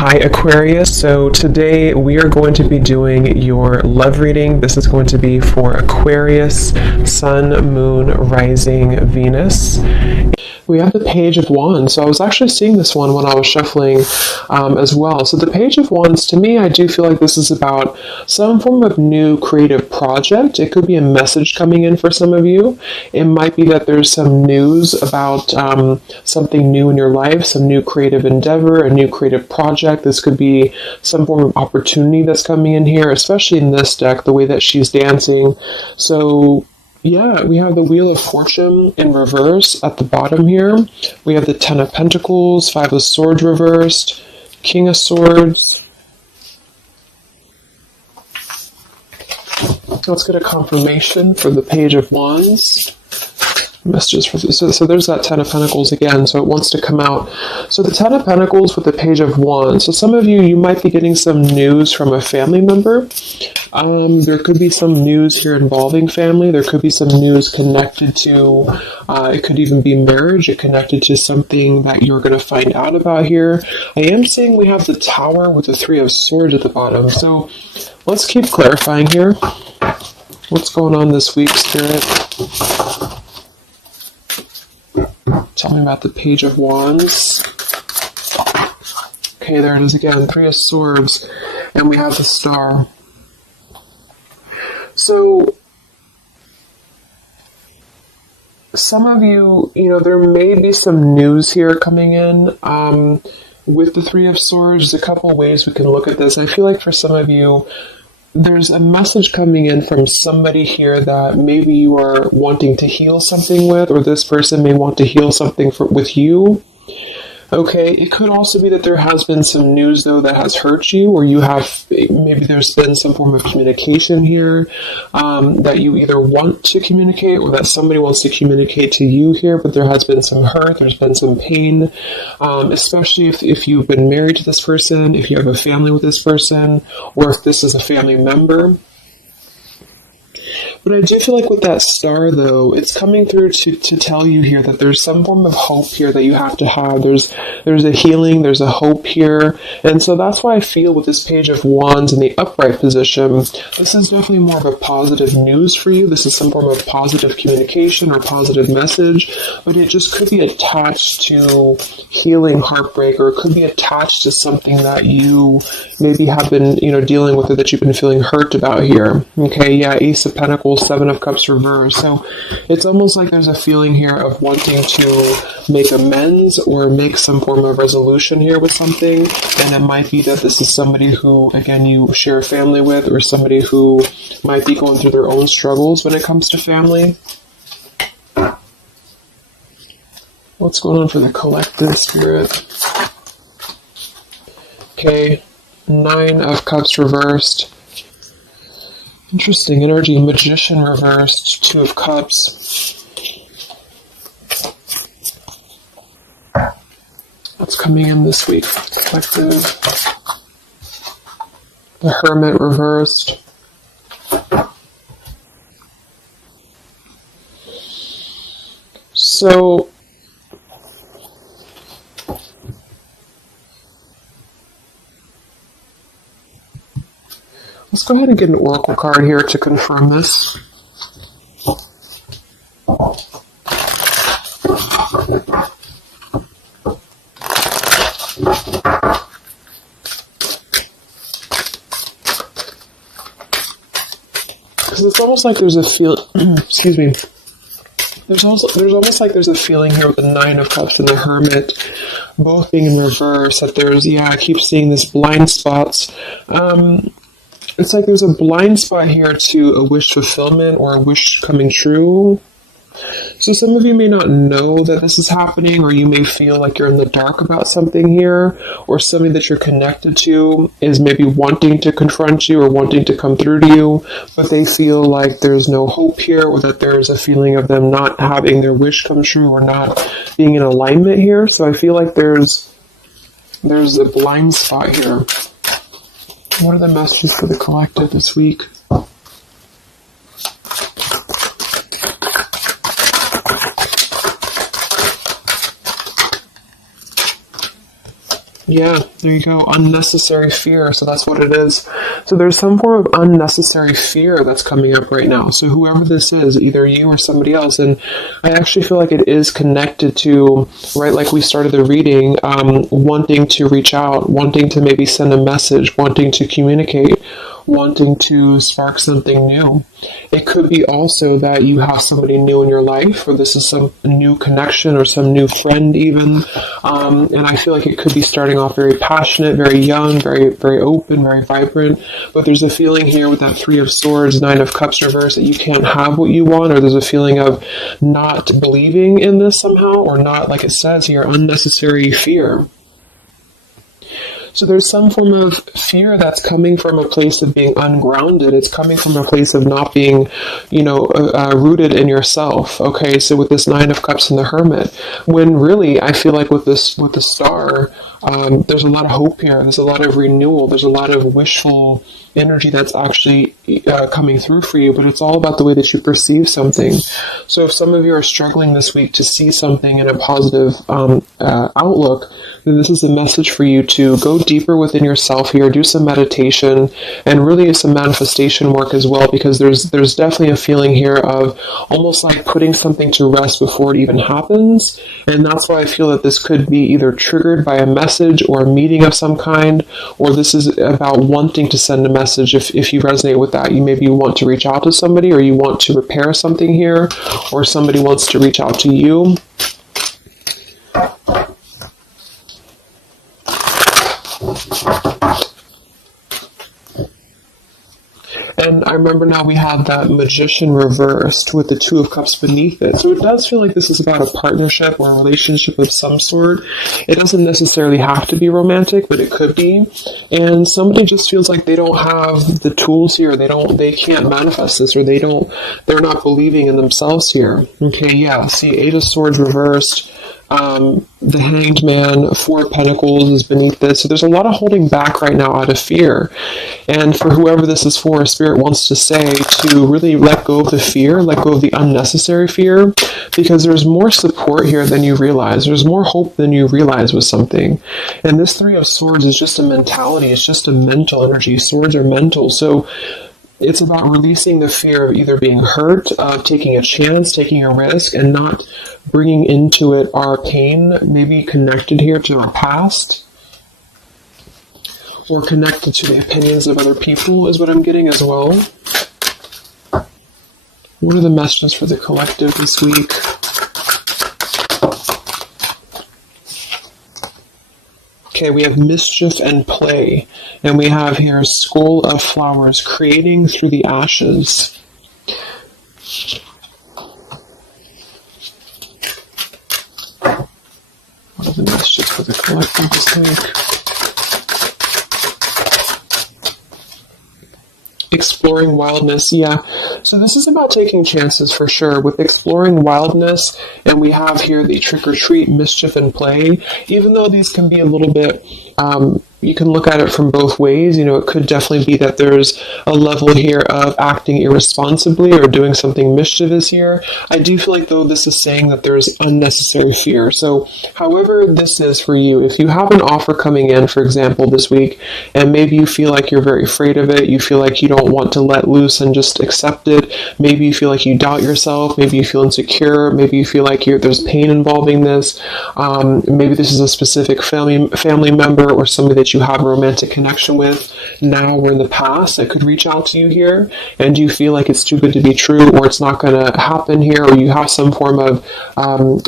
Hi Aquarius, so today we are going to be doing your love reading. This is going to be for Aquarius, Sun, Moon, Rising, Venus. We have the Page of Wands, so I was actually seeing this one when I was shuffling as well. So the Page of Wands, to me, I do feel like this is about some form of new creative project. It could be a message coming in for some of you. It might be that there's some news about something new in your life, some new creative endeavor, a new creative project. This could be some form of opportunity that's coming in here, especially in this deck, the way that she's dancing. So yeah, we have the Wheel of Fortune in reverse at the bottom here. We have the Ten of Pentacles, Five of Swords reversed, King of Swords. Let's get a confirmation for the Page of Wands. Messages for this. So there's that Ten of Pentacles again, so it wants to come out. So the Ten of Pentacles with the Page of Wands. So some of you might be getting some news from a family member. There could be some news here involving family. There could be some news connected to, it could even be marriage. It connected to something that you're going to find out about here. I am seeing we have the Tower with the Three of Swords at the bottom. So let's keep clarifying here. What's going on this week, Spirit? Tell me about the Page of Wands. Okay, there it is again. Three of Swords. And we have the Star. So, some of you, there may be some news here coming in. With the Three of Swords, there's a couple ways we can look at this. I feel like for some of you, there's a message coming in from somebody here that maybe you are wanting to heal something with, or this person may want to heal something with you. Okay, it could also be that there has been some news, though, that has hurt you, or maybe there's been some form of communication here that you either want to communicate or that somebody wants to communicate to you here, but there has been some hurt, there's been some pain, especially if you've been married to this person, if you have a family with this person, or if this is a family member. But I do feel like with that Star, though, it's coming through to tell you here that there's some form of hope here that you have to have. There's a healing, there's a hope here. And so that's why I feel with this Page of Wands in the upright position, this is definitely more of a positive news for you. This is some form of positive communication or positive message, but it just could be attached to healing heartbreak, or it could be attached to something that you maybe have been, dealing with, or that you've been feeling hurt about here. Okay, yeah, Ace of Pentacles, Seven of Cups reversed. So it's almost like there's a feeling here of wanting to make amends or make some form of resolution here with something. And it might be that this is somebody who, again, you share a family with, or somebody who might be going through their own struggles when it comes to family. What's going on for the collective, Spirit? Okay, Nine of Cups reversed. Interesting energy. Magician reversed. Two of Cups. What's coming in this week? Collective. The Hermit reversed. So, let's go ahead and get an oracle card here to confirm this. Because it's almost like there's a excuse me. There's almost like there's a feeling here with the Nine of Cups and the Hermit both being in reverse, that there's, I keep seeing this blind spots. It's like there's a blind spot here to a wish fulfillment or a wish coming true. So some of you may not know that this is happening, or you may feel like you're in the dark about something here, or somebody that you're connected to is maybe wanting to confront you or wanting to come through to you, but they feel like there's no hope here, or that there's a feeling of them not having their wish come true or not being in alignment here. So I feel like there's a blind spot here. What are the messages for the collective this week? Yeah, there you go. Unnecessary fear. So that's what it is. So there's some form of unnecessary fear that's coming up right now. So whoever this is, either you or somebody else, and I actually feel like it is connected to, right, like we started the reading, wanting to reach out, wanting to maybe send a message, wanting to communicate, wanting to spark something new. It could be also that you have somebody new in your life, or this is some new connection or some new friend even. And I feel like it could be starting off very passionate, very young, very, very open, very vibrant. But there's a feeling here with that Three of Swords, Nine of Cups reverse, that you can't have what you want, or there's a feeling of not believing in this somehow, or not, like it says here, unnecessary fear. So there's some form of fear that's coming from a place of being ungrounded. It's coming from a place of not being, rooted in yourself. Okay, so with this Nine of Cups and the Hermit, when really I feel like with the Star, there's a lot of hope here. There's a lot of renewal. There's a lot of wishful energy that's actually coming through for you, but it's all about the way that you perceive something. So if some of you are struggling this week to see something in a positive outlook, then this is a message for you to go deeper within yourself here, do some meditation, and really some manifestation work as well, because there's definitely a feeling here of almost like putting something to rest before it even happens. And that's why I feel that this could be either triggered by a message or a meeting of some kind, or this is about wanting to send a message. If you resonate with that, you maybe want to reach out to somebody, or you want to repair something here, or somebody wants to reach out to you. And I remember now we have that Magician reversed with the Two of Cups beneath it. So it does feel like this is about a partnership or a relationship of some sort. It doesn't necessarily have to be romantic, but it could be. And somebody just feels like they don't have the tools here. They can't manifest this, or they're not believing in themselves here. Okay, yeah. See, Eight of Swords reversed. The Hanged Man, Four of Pentacles is beneath this. So there's a lot of holding back right now out of fear. And for whoever this is for, Spirit wants to say to really let go of the fear, let go of the unnecessary fear, because there's more support here than you realize. There's more hope than you realize with something. And this Three of Swords is just a mentality. It's just a mental energy. Swords are mental. So it's about releasing the fear of either being hurt, of taking a chance, taking a risk, and not bringing into it our pain, maybe connected here to our past, or connected to the opinions of other people is what I'm getting as well. What are the messages for the collective this week? Okay, we have mischief and play. And we have here Skull of Flowers, creating through the ashes. What are the messages for the collective this week? Exploring wildness, yeah. So this is about taking chances for sure with exploring wildness, and we have here the trick or treat, mischief and play. Even though these can be a little bit, you can look at it from both ways. It could definitely be that there's a level here of acting irresponsibly or doing something mischievous here. I do feel like, though, this is saying that there's unnecessary fear. So however this is for you, if you have an offer coming in, for example, this week, and maybe you feel like you're very afraid of it, you feel like you don't want to let loose and just accept it, maybe you feel like you doubt yourself, maybe you feel insecure, maybe you feel like there's pain involving this, maybe this is a specific family member or somebody that you have a romantic connection with now or in the past that could reach out to you here, and you feel like it's too good to be true, or it's not going to happen here, or you have some form of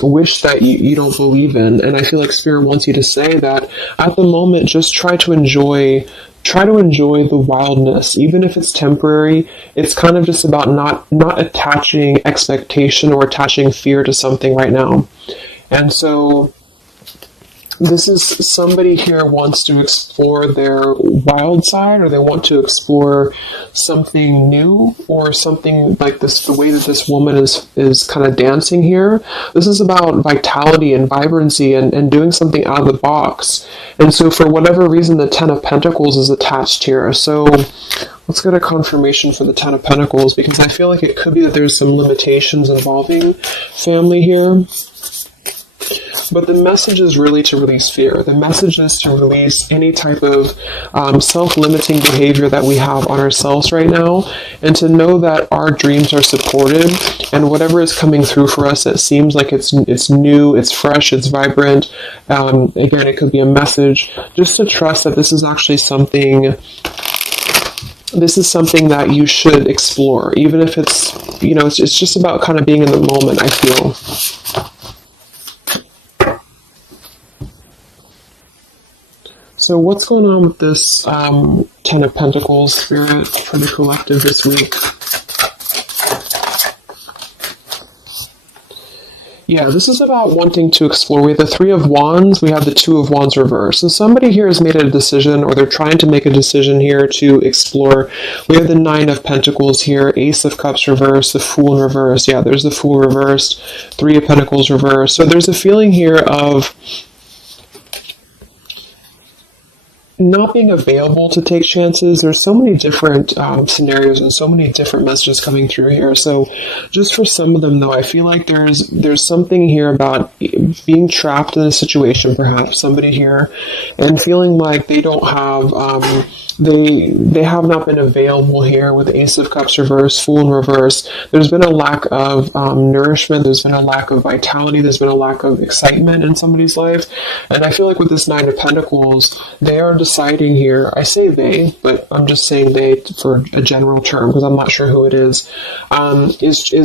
wish that you don't believe in. And I feel like Spirit wants you to say that at the moment, just try to enjoy the wildness, even if it's temporary. It's kind of just about not attaching expectation or attaching fear to something right now. And so this is somebody here wants to explore their wild side, or they want to explore something new, or something like this, the way that this woman is kind of dancing here. This is about vitality and vibrancy and doing something out of the box. And so for whatever reason, the Ten of Pentacles is attached here. So let's get a confirmation for the Ten of Pentacles, because I feel like it could be that there's some limitations involving family here. But the message is really to release fear. The message is to release any type of self-limiting behavior that we have on ourselves right now, and to know that our dreams are supported, and whatever is coming through for us that seems like it's new, it's fresh, it's vibrant. Again, it could be a message. Just to trust that this is actually something. This is something that you should explore, even if it's, it's just about kind of being in the moment, I feel. So what's going on with this Ten of Pentacles spirit for the collective this week? Yeah, this is about wanting to explore. We have the Three of Wands, we have the Two of Wands reverse. So somebody here has made a decision, or they're trying to make a decision here to explore. We have the Nine of Pentacles here, Ace of Cups reverse, the Fool in reverse. Yeah, there's the Fool reversed, Three of Pentacles reverse. So there's a feeling here of not being available to take chances. There's so many different scenarios and so many different messages coming through here. So just for some of them, though, I feel like there's something here about being trapped in a situation, perhaps somebody here, and feeling like they don't have they have not been available here with Ace of Cups reverse, Fool in reverse. There's been a lack of nourishment. There's been a lack of vitality. There's been a lack of excitement in somebody's life. And I feel like with this Nine of Pentacles, they are deciding here, I say they, but I'm just saying they for a general term because I'm not sure who it is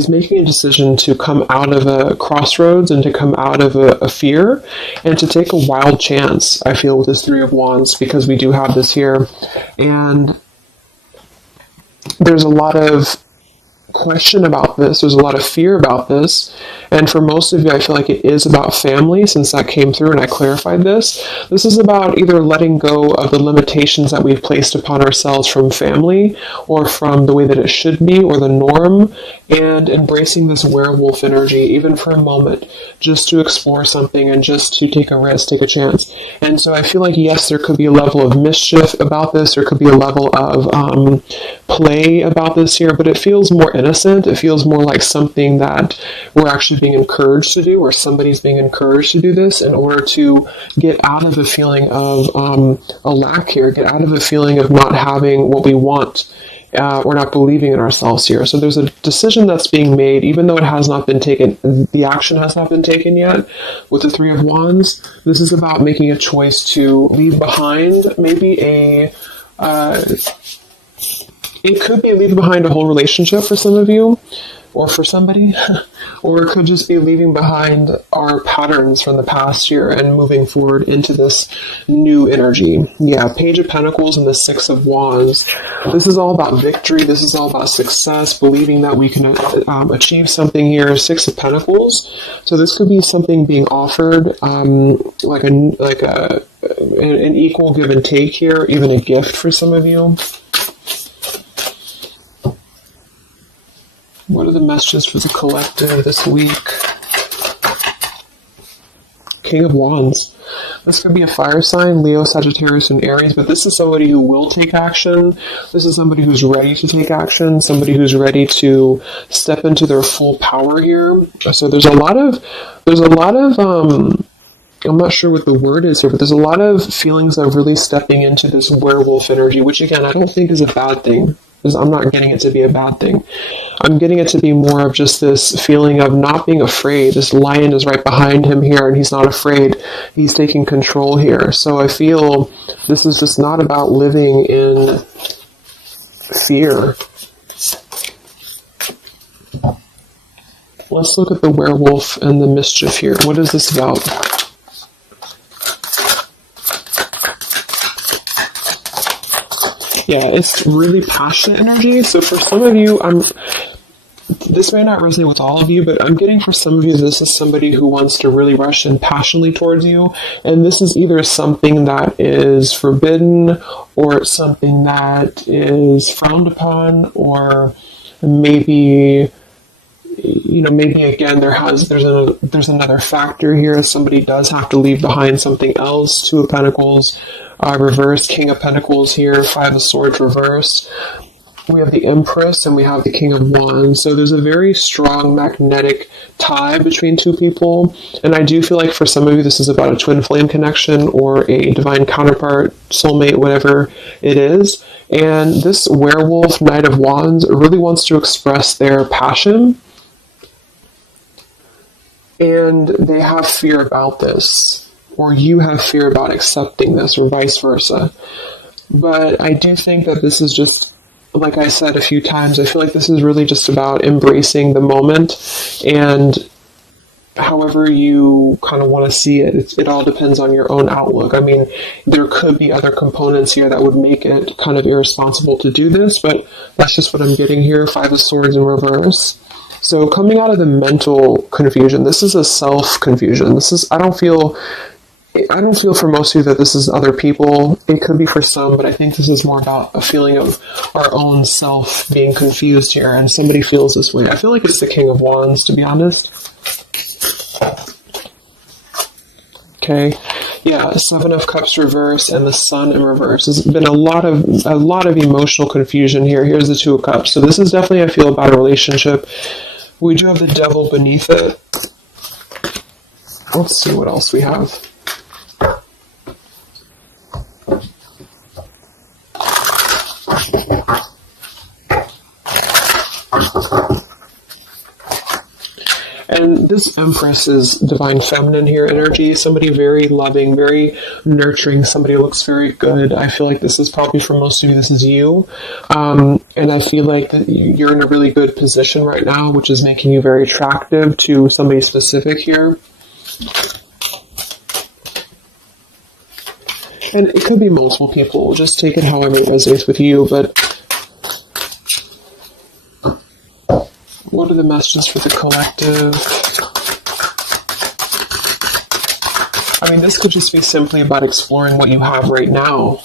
making a decision to come out of a crossroads and to come out of a fear and to take a wild chance, I feel, with this Three of Wands, because we do have this here. And there's a lot of question about this. There's a lot of fear about this. And for most of you, I feel like it is about family, since that came through and I clarified this. This is about either letting go of the limitations that we've placed upon ourselves from family or from the way that it should be or the norm, and embracing this werewolf energy, even for a moment, just to explore something and just to take a risk, take a chance. And so I feel like, yes, there could be a level of mischief about this. There could be a level of play about this here, but it feels more innocent. It feels more like something that we're actually being encouraged to do, or somebody's being encouraged to do this in order to get out of a feeling of a lack here, get out of a feeling of not having what we want. Or not believing in ourselves here. So there's a decision that's being made, even though it has not been taken, the action has not been taken yet with the Three of Wands. This is about making a choice to leave behind maybe it could be leaving behind a whole relationship for some of you, or for somebody, or it could just be leaving behind our patterns from the past year and moving forward into this new energy. Yeah, Page of Pentacles and the Six of Wands. This is all about victory. This is all about success, believing that we can achieve something here. Six of Pentacles. So this could be something being offered, like an equal give and take here, even a gift for some of you. What are the messages for the collective this week? King of Wands. This could be a fire sign, Leo, Sagittarius, and Aries, but this is somebody who will take action. This is somebody who's ready to take action, somebody who's ready to step into their full power here. So there's a lot of I'm not sure what the word is here, but there's a lot of feelings of really stepping into this werewolf energy, which again, I don't think is a bad thing. I'm not getting it to be a bad thing. I'm getting it to be more of just this feeling of not being afraid. This lion is right behind him here, and he's not afraid. He's taking control here. So I feel this is just not about living in fear. Let's look at the werewolf and the mischief here. What is this about? Yeah, it's really passionate energy. So for some of you, this may not resonate with all of you, but I'm getting for some of you, this is somebody who wants to really rush in passionately towards you. And this is either something that is forbidden, or it's something that is frowned upon, or maybe, maybe again, there's another factor here. Somebody does have to leave behind something else. Two of Pentacles reversed, King of Pentacles here, Five of Swords reversed. we have the Empress, and we have the King of Wands. So there's a very strong magnetic tie between two people. And I do feel like for some of you, this is about a twin flame connection or a divine counterpart, soulmate, whatever it is. And this werewolf, Knight of Wands, really wants to express their passion. And they have fear about this, or you have fear about accepting this, or vice versa. But I do think that this is just, like I said a few times, I feel like this is really just about embracing the moment, and however you kind of want to see it, it all depends on your own outlook. I mean, there could be other components here that would make it kind of irresponsible to do this, but that's just what I'm getting here. Five of Swords in reverse. So coming out of the mental confusion, this is a self-confusion. This is, I don't feel for most of you that this is other people. It could be for some, but I think this is more about a feeling of our own self being confused here, and somebody feels this way. I feel like it's the King of Wands, to be honest. Okay, yeah, Seven of Cups reverse and the Sun in reverse. There's been a lot of emotional confusion here. Here's the Two of Cups. So this is definitely, I feel, about a relationship. We do have the Devil beneath it. Let's see what else we have. And this Empress is divine feminine here energy. Somebody very loving, very nurturing. Somebody who looks very good. I feel like this is probably for most of you, this is you. And I feel like that you're in a really good position right now, which is making you very attractive to somebody specific here. And it could be multiple people. Just take it however it resonates with you. But what are the messages for the collective? I mean, this could just be simply about exploring what you have right now.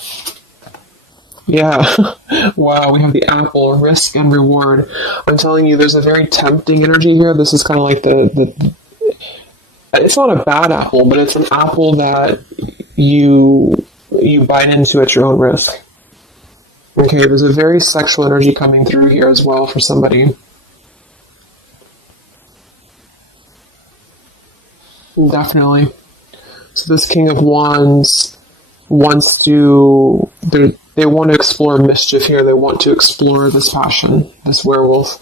Yeah. Wow, we have the apple, risk and reward. I'm telling you, there's a very tempting energy here. This is kind of like the it's not a bad apple, but it's an apple that you bite into at your own risk. Okay, there's a very sexual energy coming through here as well for somebody. Definitely. So this King of Wands wants to, they want to explore mischief here. They want to explore this passion, this werewolf.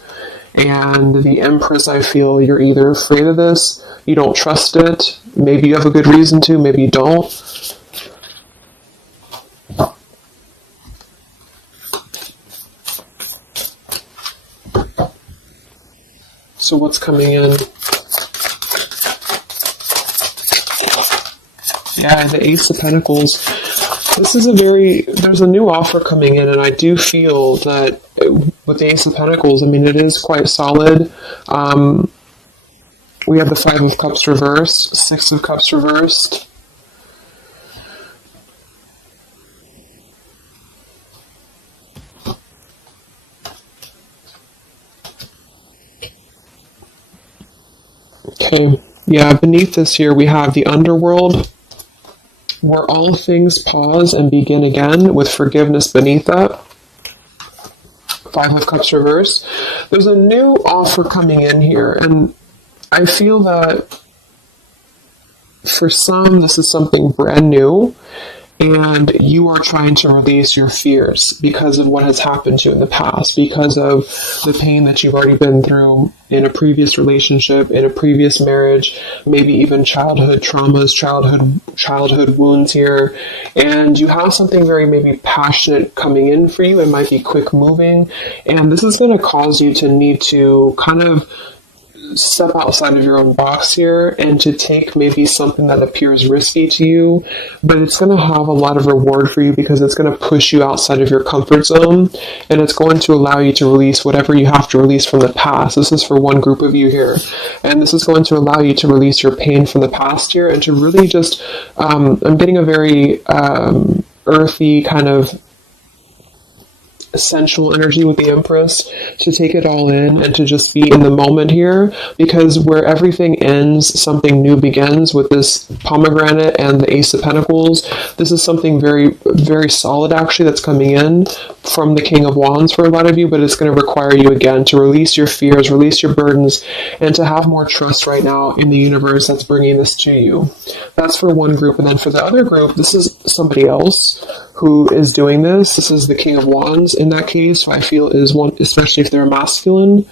And the Empress, I feel you're either afraid of this, you don't trust it, maybe you have a good reason to, maybe you don't. So what's coming in? Yeah, the Ace of Pentacles. This is there's a new offer coming in, and I do feel that with the Ace of Pentacles, I mean, it is quite solid. We have the Five of Cups reversed, Six of Cups reversed. Okay, yeah, beneath this here we have the Underworld, where all things pause and begin again, with forgiveness beneath that. Five of Cups reversed. There's a new offer coming in here, and I feel that for some, this is something brand new, and you are trying to release your fears because of what has happened to you in the past, because of the pain that you've already been through in a previous relationship, in a previous marriage, maybe even childhood traumas, childhood wounds here. And you have something very maybe passionate coming in for you. It might be quick moving. And this is going to cause you to need to kind of step outside of your own box here and to take maybe something that appears risky to you, but it's going to have a lot of reward for you because it's going to push you outside of your comfort zone, and it's going to allow you to release whatever you have to release from the past. This is for one group of you here, and this is going to allow you to release your pain from the past here and to really just I'm getting a very earthy kind of sensual energy with the Empress, to take it all in and to just be in the moment here, because where everything ends, something new begins with this pomegranate and the Ace of Pentacles. This is something very, very solid actually that's coming in from the King of Wands for a lot of you, but it's going to require you again to release your fears, release your burdens, and to have more trust right now in the universe that's bringing this to you. That's for one group. And then for the other group, this is somebody else who is doing this. This is the King of Wands in that case, who I feel is one, especially if they're masculine,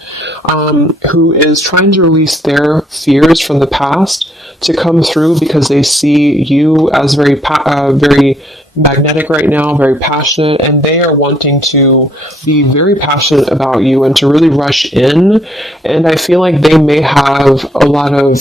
who is trying to release their fears from the past to come through, because they see you as very magnetic right now, very passionate, and they are wanting to be very passionate about you and to really rush in. And I feel like they may have a lot of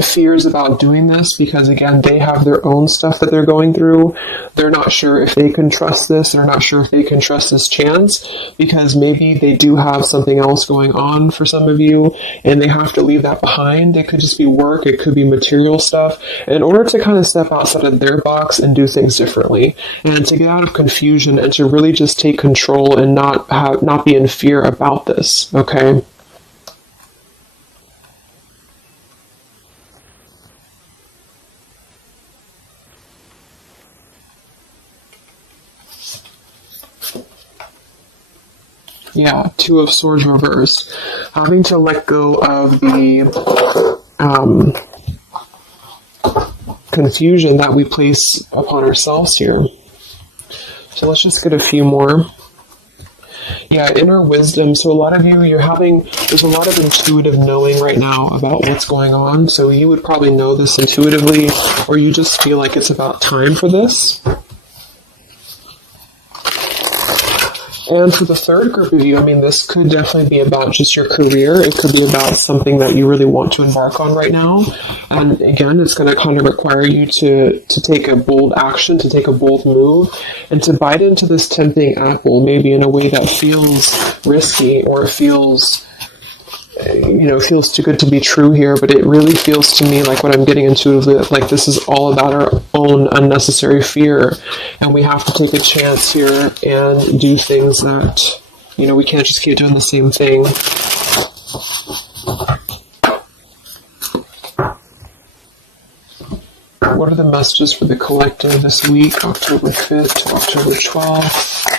fears about doing this because, again, they have their own stuff that they're going through. They're not sure if they can trust this. They're not sure if they can trust this chance, because maybe they do have something else going on for some of you and they have to leave that behind. It could just be work. It could be material stuff in order to kind of step outside of their box and do things differently, and to get out of confusion and to really just take control and not be in fear about this. Okay. Yeah, Two of Swords reversed. Having to let go of the confusion that we place upon ourselves here. So let's just get a few more. Yeah, inner wisdom. So a lot of you, there's a lot of intuitive knowing right now about what's going on. So you would probably know this intuitively, or you just feel like it's about time for this. And for the third group of you, I mean, this could definitely be about just your career. It could be about something that you really want to embark on right now. And again, it's going to kind of require you to take a bold action, to take a bold move, and to bite into this tempting apple, maybe in a way that feels risky or feels too good to be true here, but it really feels to me like what I'm getting intuitively, like this is all about our own unnecessary fear, and we have to take a chance here and do things that, we can't just keep doing the same thing. What are the messages for the collective this week, October 5th to October 12th?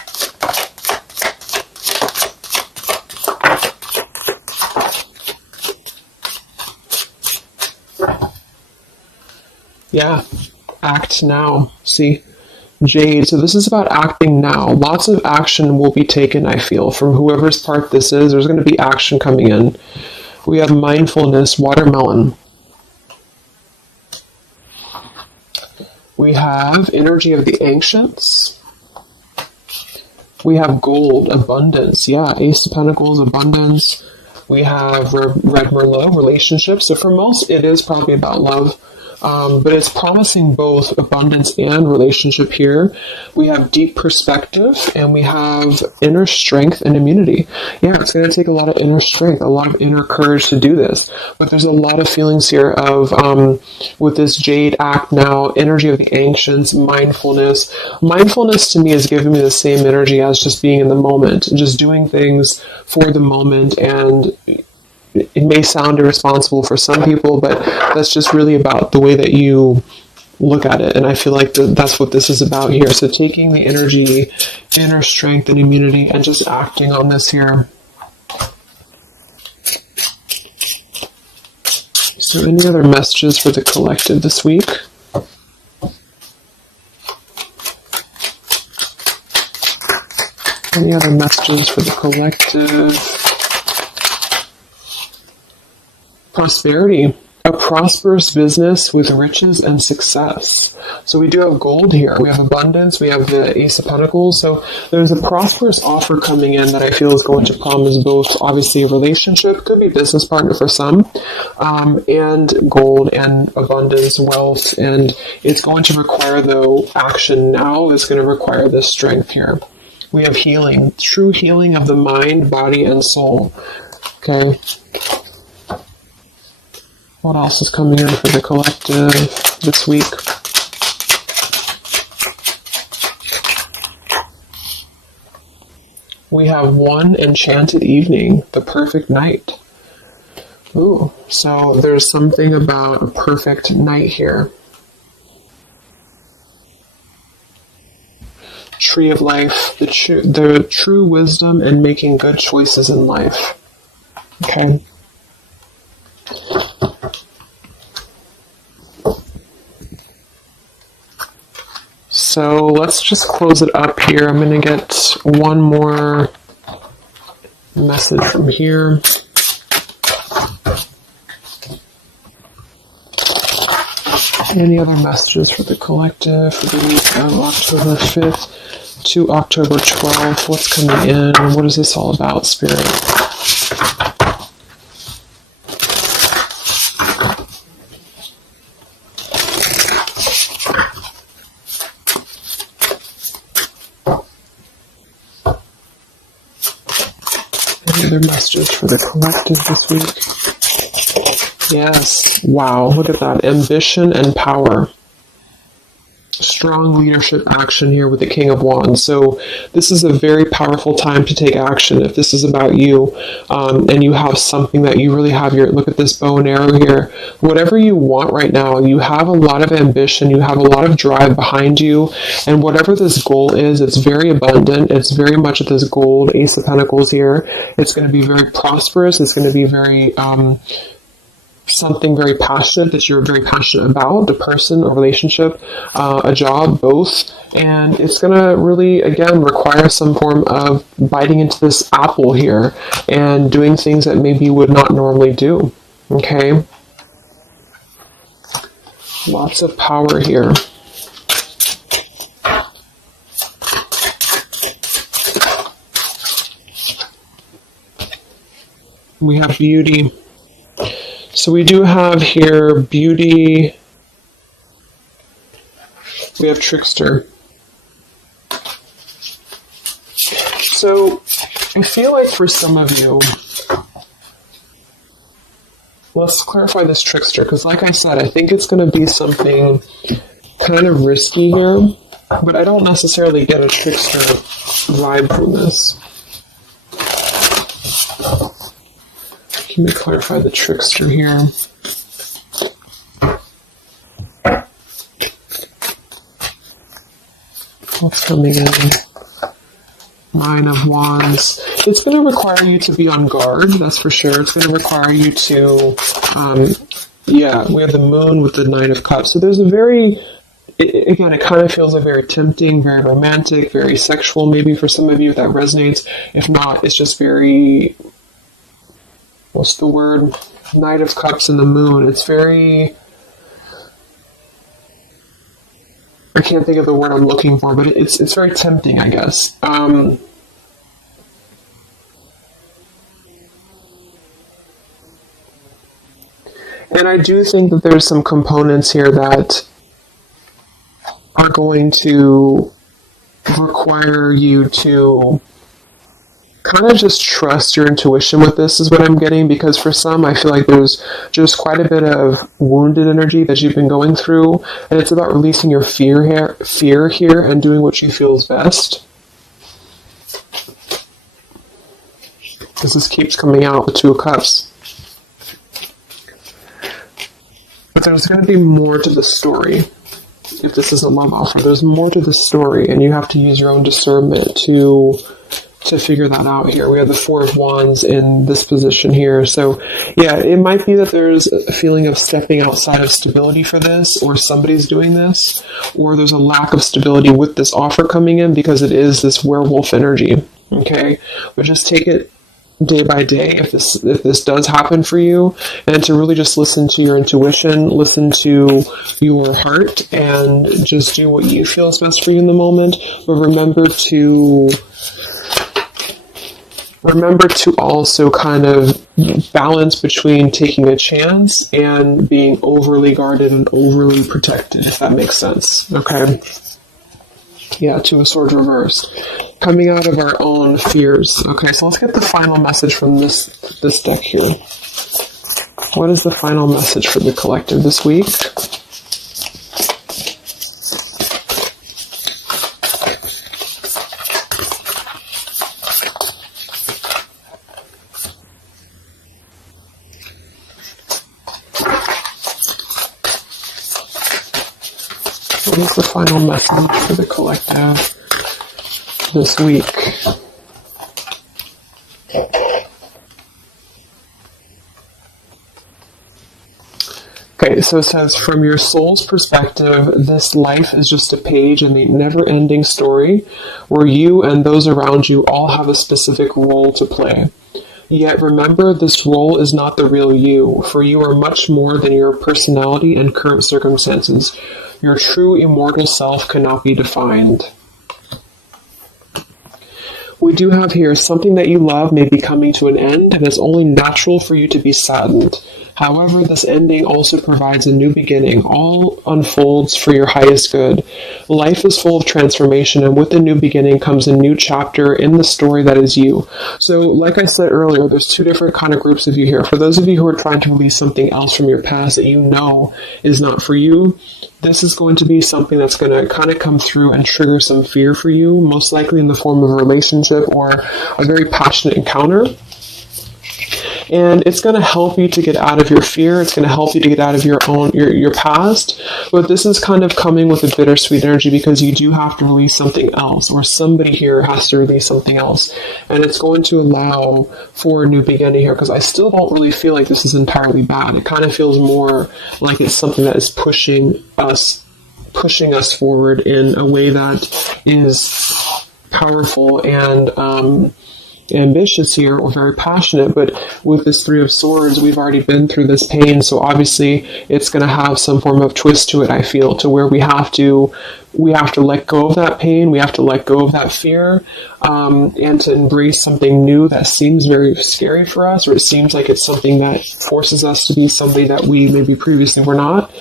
Yeah, act now. See, Jade. So this is about acting now. Lots of action will be taken, I feel, from whoever's part this is. There's going to be action coming in. We have mindfulness, watermelon. We have energy of the ancients. We have gold, abundance. Yeah, Ace of Pentacles, abundance. We have Red Merlot, relationships. So for most, it is probably about love. But it's promising both abundance and relationship here. We have deep perspective, and we have inner strength and immunity. Yeah, it's going to take a lot of inner strength, a lot of inner courage to do this. But there's a lot of feelings here of, with this Jade, act now, energy of the ancients, mindfulness. Mindfulness to me is giving me the same energy as just being in the moment, just doing things for the moment. And it may sound irresponsible for some people, but that's just really about the way that you look at it. And I feel like that's what this is about here. So taking the energy, inner strength and immunity, and just acting on this here. So any other messages for the collective this week? Any other messages for the collective? Prosperity, a prosperous business with riches and success. So we do have gold here. We have abundance. We have the Ace of Pentacles. So there's a prosperous offer coming in that I feel is going to promise both, obviously, a relationship, could be a business partner for some, and gold and abundance, wealth. And it's going to require, though, action now. It's going to require this strength here. We have healing, true healing of the mind, body, and soul. Okay. What else is coming in for the collective this week? We have one enchanted evening, the perfect night. Ooh, so there's something about a perfect night here. Tree of life, the true wisdom and making good choices in life. Okay. So let's just close it up here. I'm going to get one more message from here. Any other messages for the collective for the week of October 5th to October 12th? What's coming in? What is this all about, Spirit? Any other messages for the collective this week? Yes. Wow, look at that. Ambition and power. Strong leadership action here with the King of Wands. So this is a very powerful time to take action. If this is about you, and you have something that you really have look at this bow and arrow here. Whatever you want right now, you have a lot of ambition, you have a lot of drive behind you, and whatever this goal is, it's very abundant. It's very much this gold, Ace of Pentacles here. It's going to be very prosperous. It's going to be very... something very passionate that you're very passionate about, the person, a relationship, a job, both. And it's going to really, again, require some form of biting into this apple here and doing things that maybe you would not normally do. Okay? Lots of power here. We have beauty. So we do have here beauty. We have trickster. So I feel like for some of you, let's clarify this trickster, because like I said, I think it's going to be something kind of risky here, but I don't necessarily get a trickster vibe from this. Let me clarify the trickster here. What's coming in? Nine of Wands. It's going to require you to be on guard, that's for sure. It's going to require you to, we have the Moon with the Nine of Cups. So there's a again, it kind of feels like very tempting, very romantic, very sexual, maybe for some of you that resonates. If not, it's just very... what's the word? Knight of Cups and the Moon. It's very... I can't think of the word I'm looking for, but it's very tempting, I guess. And I do think that there's some components here that are going to require you to kind of just trust your intuition with this, is what I'm getting, because for some, I feel like there's just quite a bit of wounded energy that you've been going through, and it's about releasing your fear here and doing what you feel is best. Because this keeps coming out, the Two of Cups. But there's going to be more to the story. If this is a love offer, there's more to the story, and you have to use your own discernment to figure that out here. We have the Four of Wands in this position here. So, yeah, it might be that there's a feeling of stepping outside of stability for this, or somebody's doing this, or there's a lack of stability with this offer coming in because it is this werewolf energy. Okay? But just take it day by day if this does happen for you, and to really just listen to your intuition, listen to your heart, and just do what you feel is best for you in the moment. But remember to also kind of balance between taking a chance and being overly guarded and overly protected, if that makes sense. Okay? Yeah, Two of Swords reverse. Coming out of our own fears. Okay, so let's get the final message from this deck here. What is the final message for the collective this week? what is the final message for the collective this week? Okay, so it says, from your soul's perspective, this life is just a page in the never-ending story where you and those around you all have a specific role to play. Yet remember, this role is not the real you, for you are much more than your personality and current circumstances. Your true immortal self cannot be defined. We do have here, something that you love may be coming to an end, and it's only natural for you to be saddened. However, this ending also provides a new beginning. All unfolds for your highest good. Life is full of transformation, and with the new beginning comes a new chapter in the story that is you. So, like I said earlier, there's two different kind of groups of you here. For those of you who are trying to release something else from your past that you know is not for you, this is going to be something that's going to kind of come through and trigger some fear for you, most likely in the form of a relationship or a very passionate encounter. And it's going to help you to get out of your fear. It's going to help you to get out of your past. But this is kind of coming with a bittersweet energy because you do have to release something else, or somebody here has to release something else. And it's going to allow for a new beginning here, because I still don't really feel like this is entirely bad. It kind of feels more like it's something that is pushing us forward in a way that is powerful and ambitious here, or very passionate. But with this Three of Swords, we've already been through this pain, so obviously it's going to have some form of twist to it, I feel, to where we have to let go of that pain, we have to let go of that fear, and to embrace something new that seems very scary for us, or it seems like it's something that forces us to be somebody that we maybe previously were not,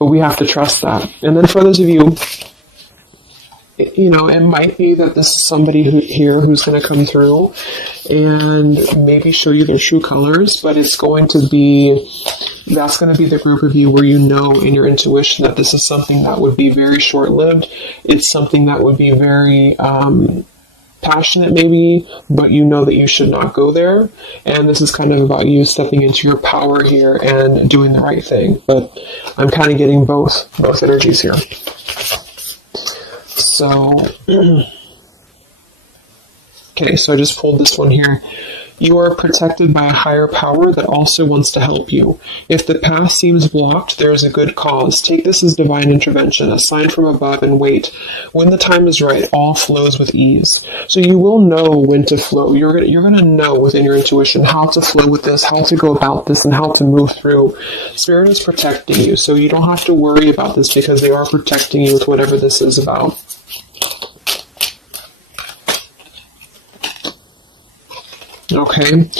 but we have to trust that. And then for those of you, you know, it might be that this is somebody who's going to come through and maybe show you their true colors, but that's going to be the group of you where you know in your intuition that this is something that would be very short-lived. It's something that would be very passionate maybe, but you know that you should not go there. And this is kind of about you stepping into your power here and doing the right thing. But I'm kind of getting both energies here. So, okay, so I just pulled this one here. You are protected by a higher power that also wants to help you. If the path seems blocked, there is a good cause. Take this as divine intervention, a sign from above, and wait. When the time is right, all flows with ease. So you will know when to flow. You're going to know within your intuition how to flow with this, how to go about this, and how to move through. Spirit is protecting you, so you don't have to worry about this because they are protecting you with whatever this is about. Okay,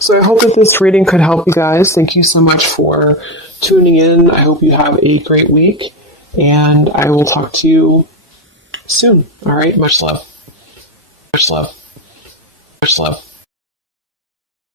so I hope that this reading could help you guys. Thank you so much for tuning in. I hope you have a great week, and I will talk to you soon. All right, much love. Much love. Much love.